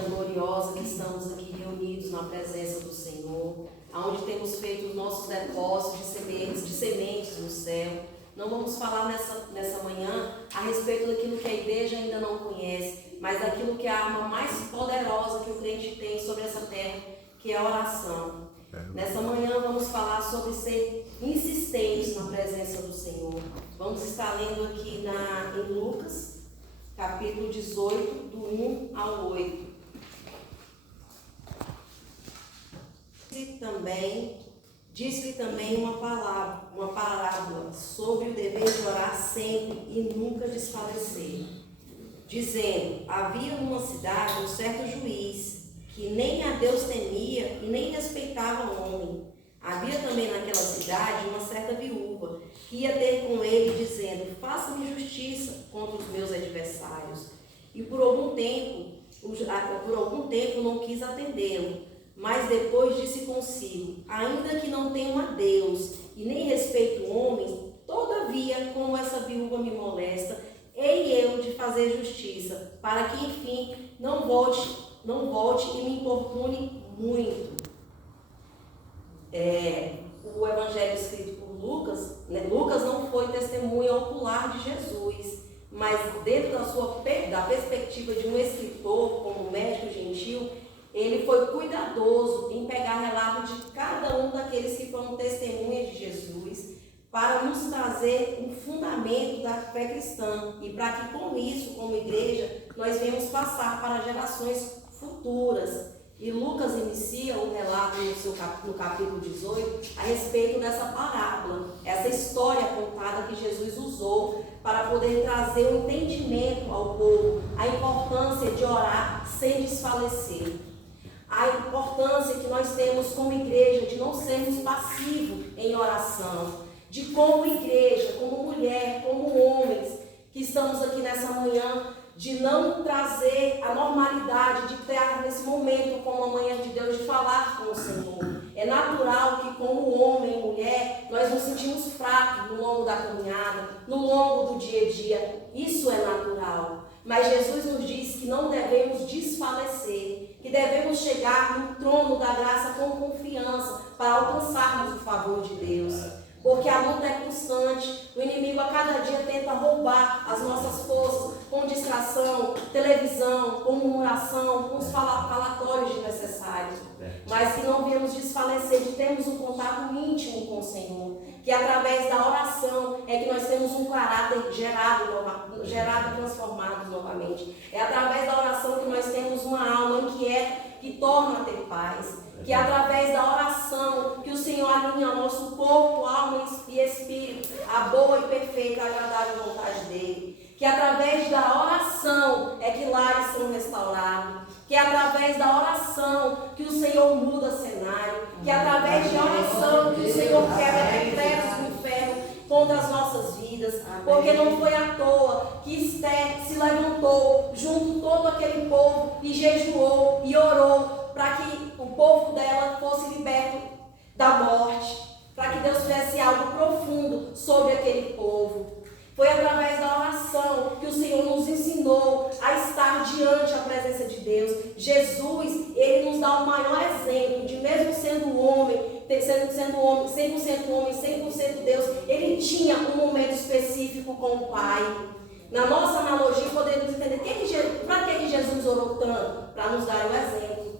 manhã gloriosa que estamos aqui reunidos na presença do Senhor, aonde temos feito os nossos depósitos de sementes no céu. Não vamos falar nessa manhã a respeito daquilo que a igreja ainda não conhece, mas daquilo que é a arma mais poderosa que o crente tem sobre essa terra, que é a oração. Nessa manhã vamos falar sobre ser insistentes na presença do Senhor. Vamos estar lendo aqui em Lucas, capítulo 18, do 1 ao 8. Disse-lhe também uma parábola sobre o dever de orar sempre e nunca desfalecer, dizendo: havia numa cidade um certo juiz que nem a Deus temia e nem respeitava o homem. Havia também naquela cidade uma certa viúva que ia ter com ele, dizendo: faça-me justiça contra os meus adversários. E por algum tempo não quis atendê-lo, mas depois disse consigo: ainda que não tenho a Deus e nem respeito homens, todavia, como essa viúva me molesta, hei eu de fazer justiça, para que enfim não volte e me importune muito. O evangelho escrito por Lucas, Lucas não foi testemunha ocular de Jesus, mas dentro da perspectiva de um escritor, como médico gentil, ele foi cuidadoso em pegar relato de cada um daqueles que foram testemunhas de Jesus, para nos trazer um fundamento da fé cristã, e para que com isso, como igreja, nós venhamos passar para gerações futuras. E Lucas inicia o relato no capítulo 18 a respeito dessa parábola, essa história contada que Jesus usou para poder trazer um entendimento ao povo, a importância de orar sem desfalecer, a importância que nós temos como igreja de não sermos passivos em oração, de como igreja, como mulher, como homens que estamos aqui nessa manhã, de não trazer a normalidade de ter nesse momento como a manhã de Deus, de falar com o Senhor. É natural que como homem e mulher, nós nos sentimos fracos no longo da caminhada, no longo do dia a dia. Isso é natural. Mas Jesus nos diz que não devemos desfalecer, que devemos chegar no trono da graça com confiança para alcançarmos o favor de Deus. Porque a luta é constante, o inimigo a cada dia tenta roubar as nossas forças com distração, televisão, com murmuração, com os falatórios desnecessários. Mas que não viemos desfalecer, de termos um contato íntimo com o Senhor, que através da oração é que nós temos um caráter gerado e transformado novamente. É através da oração que nós temos uma alma inquieta que torna a ter paz. Que é através da oração que o Senhor alinha nosso corpo, alma e espírito a boa e perfeita, agradável vontade dele. Que é através da oração é que lares são restaurados. Que é através da oração que o Senhor muda cenário. Que é através de oração que o Senhor quebra decretos do inferno contra as nossas vidas. Porque não foi à toa que Esther se levantou junto todo aquele povo e jejuou e orou para que o povo dela fosse liberto da morte, para que Deus fizesse algo profundo sobre aquele povo. Foi através da oração que o Senhor nos ensinou a estar diante da presença de Deus. Jesus, ele nos dá o maior exemplo de, mesmo sendo homem, 100% homem, 100% Deus, ele tinha um momento específico com o Pai. Na nossa analogia, podemos entender para que Jesus orou tanto? Para nos dar um exemplo.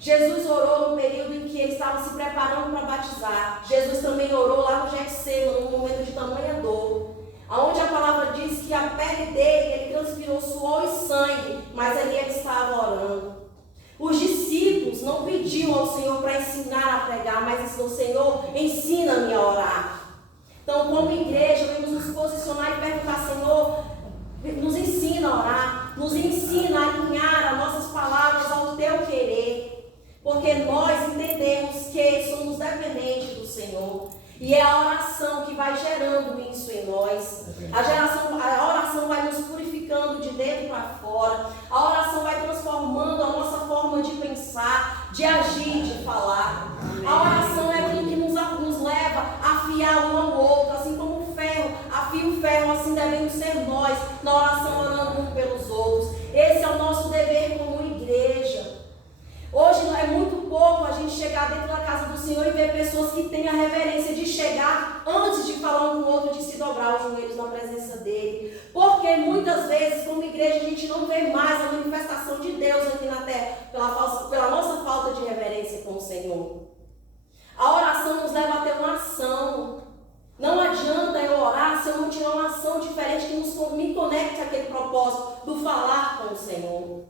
Jesus orou no período em que ele estava se preparando para batizar. Jesus também orou lá no Getsêmani, num momento de tamanha dor, onde a palavra diz que a pele dele, ele transpirou suor e sangue, mas ali ele estava orando. Os discípulos não pediam ao Senhor para ensinar a pregar, mas ensinou: Senhor, ensina-me a orar. Então, como igreja, vamos nos posicionar e perguntar: Senhor, nos ensina a orar, nos ensina a alinhar as nossas palavras ao teu querer. Porque nós entendemos que somos dependentes do Senhor. E é a oração que vai gerando isso em nós. A oração vai nos purificando de dentro para fora. A oração vai transformando a nossa forma de pensar, de agir, de falar. A oração é aquilo que nos leva a afiar um ao outro. Assim como o ferro afia o ferro, assim devemos ser nós, na oração, orando um pelos outros. Esse é o nosso dever como igreja. Senhor e ver pessoas que têm a reverência de chegar antes de falar um com o outro, de se dobrar os joelhos na presença dele. Porque muitas vezes, como igreja, a gente não vê mais a manifestação de Deus aqui na terra pela nossa falta de reverência com o Senhor. A oração nos leva a ter uma ação. Não adianta eu orar se eu não tiver uma ação diferente que me conecte àquele propósito do falar com o Senhor.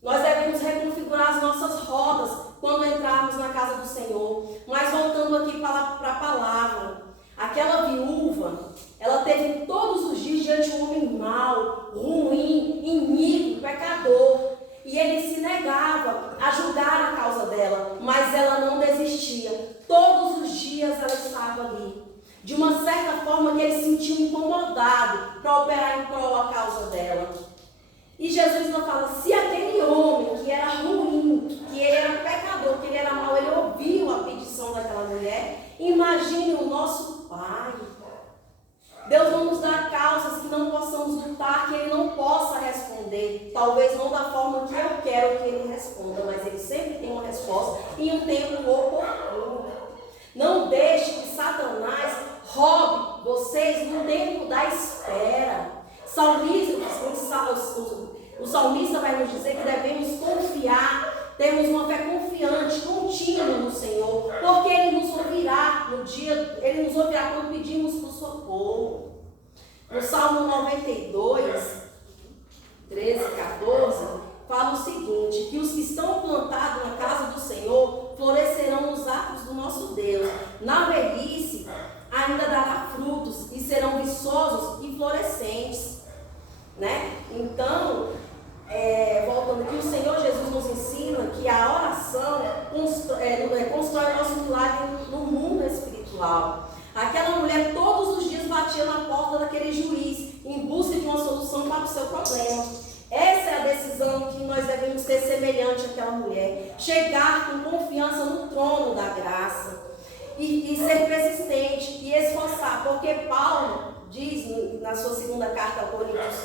Nós devemos reconfigurar as nossas rodas quando entrarmos na casa do Senhor. Mas voltando aqui para a palavra, aquela viúva, ela teve todos os dias diante de um homem mau, ruim, iníquo, pecador. E ele se negava a julgar a causa dela, mas ela não desistia. Todos os dias ela estava ali. De uma certa forma que ele se sentiu incomodado para operar em prol a causa dela. E Jesus não fala, se aquele homem que era ruim, que ele era pecador, que ele era mau, ele ouviu a petição daquela mulher, imagine o nosso Pai. Deus não nos dá causas que não possamos lutar, que Ele não possa responder. Talvez não da forma que eu quero que Ele responda, mas Ele sempre tem uma resposta em um tempo oportuno. Não deixe que Satanás roube vocês no tempo da espera. O salmista vai nos dizer que devemos confiar, temos uma fé confiante, contínua no Senhor, porque Ele nos ouvirá Ele nos ouvirá quando pedimos por socorro. No Salmo 92, 13, 14, fala o seguinte, que os que estão plantados na casa do Senhor florescerão nos atos do nosso Deus. Na velhice ainda dará frutos e serão viçosos e florescentes. Né? Então, voltando aqui, o Senhor Jesus nos ensina que a oração constrói o nosso milagre no mundo espiritual. Aquela mulher todos os dias batia na porta daquele juiz em busca de uma solução para o seu problema. Essa é a decisão que nós devemos ter semelhante àquela mulher. Chegar com confiança no trono da graça e ser persistente e esforçar, porque Paulo diz na sua segunda carta a Coríntios,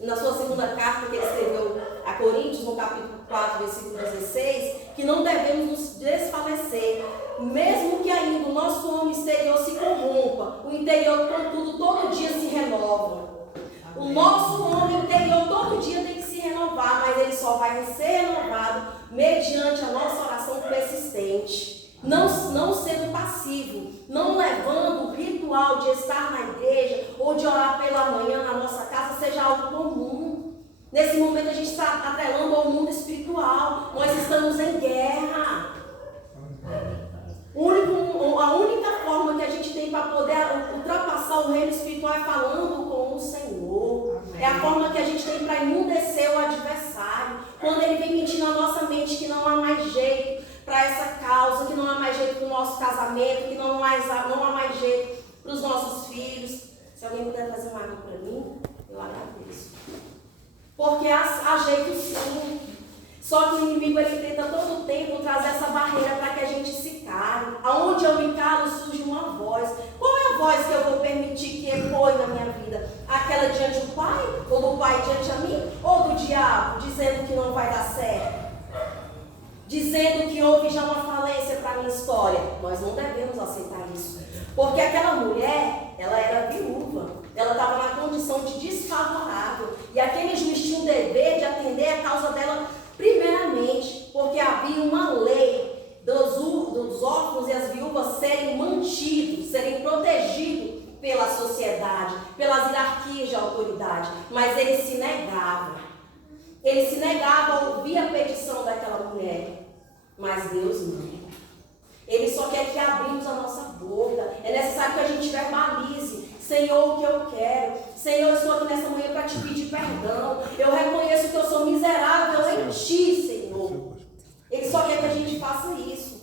na sua segunda carta que ele escreveu a Coríntios, no capítulo 4, versículo 16, que não devemos nos desfalecer, mesmo que ainda o nosso homem exterior se corrompa, o interior, contudo, todo dia se renova. O nosso homem interior todo dia tem que se renovar, mas ele só vai ser renovado mediante a nossa oração persistente. Não sendo passivo, não levando o ritual de estar na igreja ou de orar pela manhã na nossa casa seja algo comum. Nesse momento a gente está atrelando ao mundo espiritual, nós estamos em guerra. A única forma que a gente tem para poder ultrapassar o reino espiritual é falando com o Senhor. Amém. É a forma que a gente tem para emudecer o adversário. Quando ele vem mentir na nossa mente que não há mais jeito para essa causa, que não há mais jeito para o nosso casamento, que não há mais jeito para os nossos filhos. Se alguém puder fazer uma água para mim, eu agradeço. Porque há jeito sim. Só que o inimigo ele tenta todo o tempo trazer essa barreira para que a gente se cale. Aonde eu me calo surge uma voz. Qual é a voz que eu vou permitir que ecoe na minha vida? Aquela diante do Pai? Ou do Pai diante a mim? Ou do diabo dizendo que não vai dar certo? Dizendo que houve já uma falência para a minha história. Nós não devemos aceitar isso. Porque aquela mulher, ela era viúva. Ela estava na condição de desfavorável. E aquele juiz tinha o dever de atender a causa dela primeiramente, porque havia uma lei dos órfãos e as viúvas serem mantidos, serem protegidos pela sociedade, pelas hierarquias de autoridade. Mas ele se negava. Ele se negava a ouvir a petição daquela mulher. Mas Deus não. Ele só quer que abrimos a nossa boca. É necessário que a gente verbalize. Senhor, o que eu quero. Senhor, eu estou aqui nessa manhã para te pedir perdão. Eu reconheço que eu sou miserável em ti, Senhor. Ele só quer que a gente faça isso.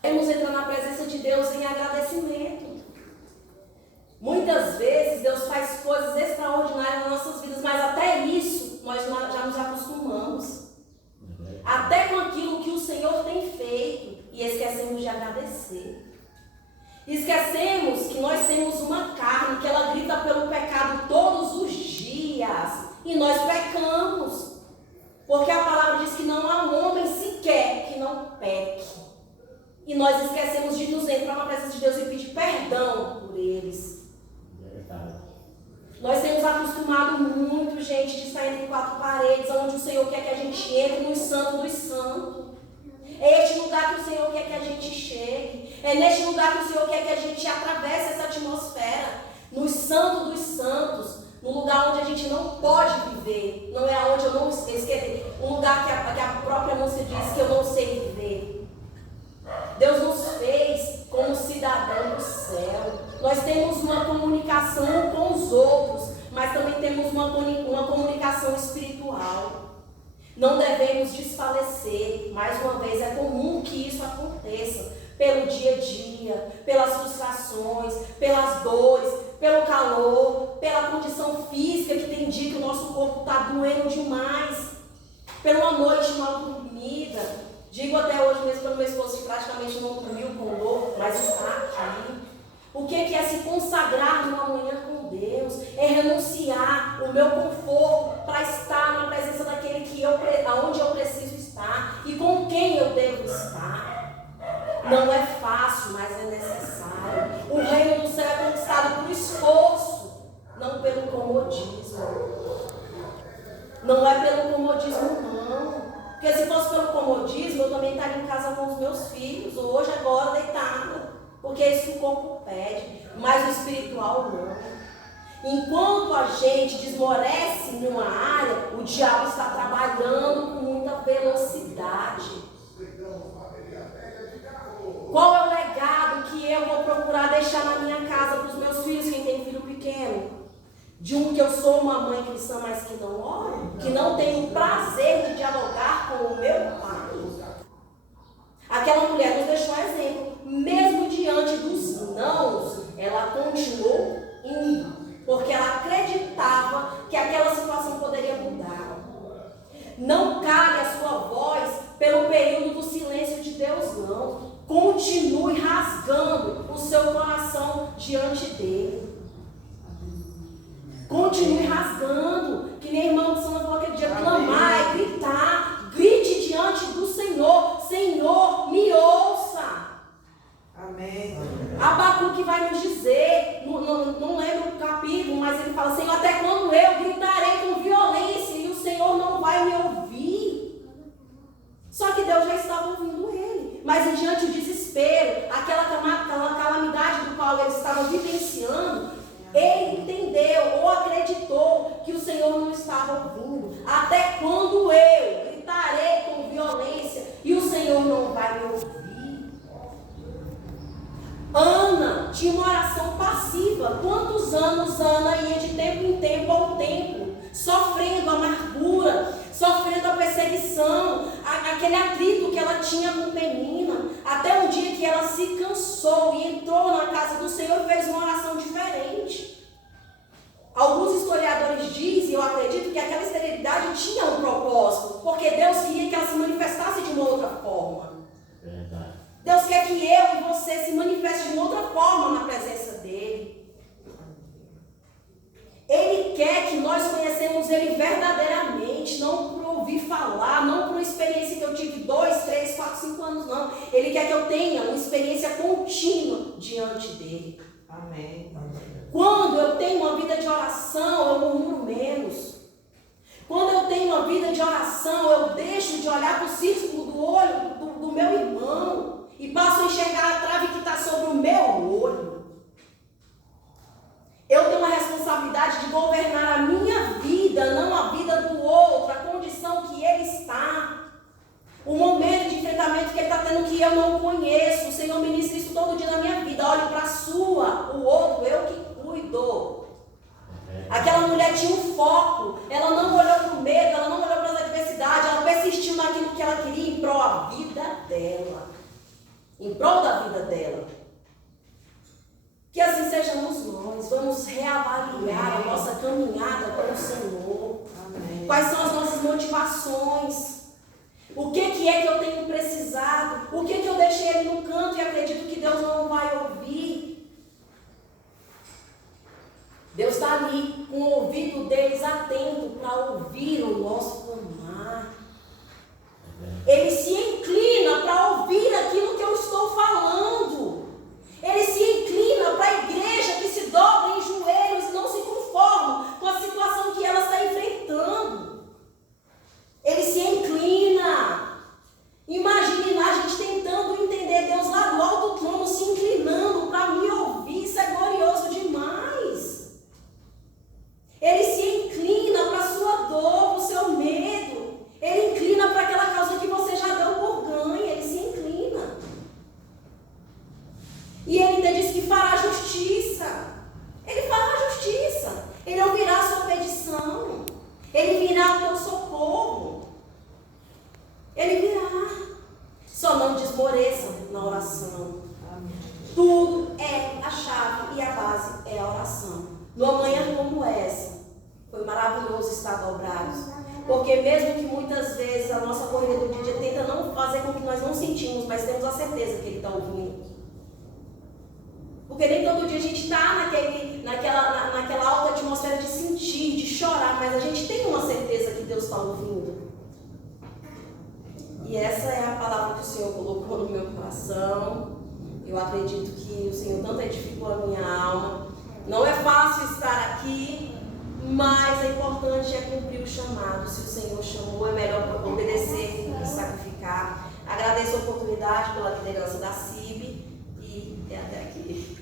Devemos entrar na presença de Deus em agradecimento. Muitas vezes Deus faz coisas extraordinárias nas nossas vidas, mas até isso nós já nos acostumamos. Até com aquilo que o Senhor tem feito. E esquecemos de agradecer. Esquecemos que nós temos uma carne que ela grita pelo pecado todos os dias. E nós pecamos. Porque a palavra diz que não nós esquecemos de nos entrar na presença de Deus e pedir perdão por eles. Nós temos acostumado muito, gente, de estar entre quatro paredes, onde o Senhor quer que a gente entre no santo dos santos. É este lugar que o Senhor quer que a gente chegue. É neste lugar que o Senhor quer que a gente atravesse essa atmosfera. No santo dos santos. No lugar onde a gente não pode viver. Não é onde eu não esqueço. Um lugar que a própria música diz que eu não sei viver. Deus nos fez como cidadão do céu. Nós temos uma comunicação com os outros, mas também temos uma comunicação espiritual. Não devemos desfalecer. Mais uma vez, é comum que isso aconteça pelo dia a dia, pelas frustrações, pelas dores, pelo calor, pela condição física que tem dia que o nosso corpo está doendo demais, pela noite mal dormida. Digo até hoje mesmo pelo meu esposo que praticamente não dormiu conosco, mas está aqui. O que é se consagrar numa manhã com Deus? É renunciar o meu conforto para estar na presença daquele aonde eu preciso estar e com quem eu devo estar. Não é fácil, mas é necessário. O reino do céu é conquistado por esforço, não pelo comodismo. Não é pelo comodismo, não. Porque se fosse pelo comodismo, eu também estaria em casa com os meus filhos, hoje, agora, deitada. Porque é isso que o corpo pede, mas o espiritual não. Enquanto a gente desmorece numa área, o diabo está trabalhando com muita velocidade. Qual é o legado que eu vou procurar deixar na minha casa para os meus filhos, quem tem filho pequeno? De que eu sou uma mãe cristã, mas que não ora, que não tem o prazer de dialogar com o meu pai. Aquela mulher nos deixou exemplo. Mesmo diante dos nãos, ela continuou indo, porque ela acreditava que aquela situação poderia mudar. Não cale a sua voz pelo período do silêncio de Deus, não. Continue rasgando o seu coração diante dele. Continue rasgando, que nem a irmã Sandra falou aquele dia, clamar, é gritar, grite diante do Senhor. Senhor, me ouça. Amém. Abacuque vai nos dizer, não lembro o capítulo, mas ele fala, Senhor, até quando eu gritarei com violência e o Senhor não vai me ouvir? Só que Deus já estava ouvindo ele. Mas diante do desespero, aquela calamidade do qual eles estavam vivenciando, ele entendeu ou acreditou que o Senhor não estava ouvindo. Até quando eu gritarei com violência e o Senhor não vai me ouvir? Ana tinha uma oração passiva. Quantos anos Ana ia de tempo em tempo ao templo, sofrendo a amargura, sofrendo a perseguição, aquele atrito que ela tinha com Penina, até um dia que ela se cansou e entrou na casa do Senhor e fez uma oração diferente. Alguns historiadores dizem, eu acredito, que aquela esterilidade tinha um propósito, porque Deus queria que ela se manifestasse de uma outra forma. Deus quer que eu e você se manifeste de uma outra forma na presença dele. Ele quer que nós conhecemos ele verdadeiramente, não por ouvir falar, não por uma experiência que eu tive 2, 3, 4, 5 anos, não. Ele quer que eu tenha uma experiência contínua diante dele. Amém. Quando eu tenho uma vida de oração, eu murmuro menos. Quando eu tenho uma vida de oração, eu deixo de olhar para o círculo do olho do meu irmão e passo a enxergar a trave que está sobre o meu olho. Eu tenho uma responsabilidade de governar a minha vida, não a vida do outro, a condição que ele está. O momento de enfrentamento que ele está tendo que eu não conheço. O Senhor ministra isso todo dia na minha vida. Olhe para a sua, o outro, eu que cuido. Aquela mulher tinha um foco. Ela não olhou para o medo, ela não olhou para as adversidades. Ela persistiu naquilo que ela queria em prol da vida dela. Em prol da vida dela. Que assim sejamos nós. Vamos reavaliar a nossa caminhada com o Senhor. Amém. Quais são as nossas motivações? O que é que eu tenho precisado? O que eu deixei ele no canto e acredito que Deus não vai ouvir? Deus está ali com o ouvido deles atento para ouvir o nosso clamar. Ele se inclina para ouvir aquilo que eu estou falando. Ele virá ao teu socorro. Ele virá. Só não desmoreça na oração. Tudo é a chave e a base é a oração. Numa manhã como essa, foi maravilhoso estar dobrados. Porque mesmo que muitas vezes a nossa corrida do dia tenta não fazer com que nós não sentimos, mas temos a certeza que Ele está ouvindo. Porque nem todo dia a gente está naquela alta atmosfera de sentir, de chorar, mas a gente tem uma certeza que Deus está ouvindo. E essa é a palavra que o Senhor colocou no meu coração. Eu acredito que o Senhor tanto edificou a minha alma. Não é fácil estar aqui, mas é importante cumprir o chamado. Se o Senhor chamou, é melhor obedecer do que sacrificar. Agradeço a oportunidade pela liderança da CIB e até aqui.